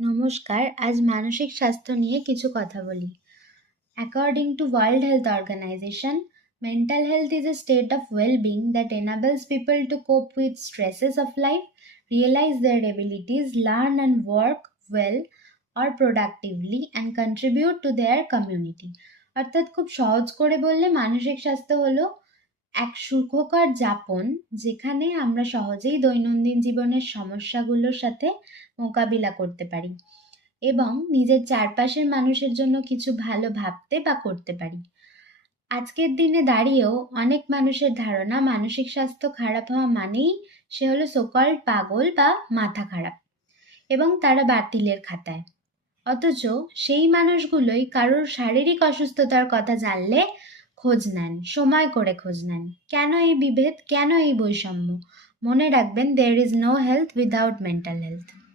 নমস্কার, আজ মানসিক স্বাস্থ্য নিয়ে কিছু কথা বলি। According to World Health Organization, mental health is a state of well-being that enables people to cope with stresses of life, realize their abilities, learn and work well or productively, and contribute to their community. অর্থাৎ খুব সহজ করে বললে মানসিক স্বাস্থ্য হলো এক সুখকর যাপন যেখানে আমরা সহজেই দৈনন্দিন জীবনের সমস্যাগুলোর সাথে মোকাবিলা করতে পারি এবং নিজের চারপাশের মানুষের জন্য কিছু ভালো ভাবতে বা করতে পারি। আজকের দিনে দাঁড়িয়েও অনেক মানুষের ধারণা মানসিক স্বাস্থ্য খারাপ হওয়া মানেই সে হলো সো-কল্ড পাগল বা মাথা খারাপ এবং তারা বাতিলের খাতায়। অথচ সেই মানুষগুলোই কারোর শারীরিক অসুস্থতার কথা জানলে খোঁজ নেন, সময় করে খোঁজ নেন। কেন এই বিভেদ, কেন এই বৈষম্য? মনে রাখবেন, there is no health without mental health.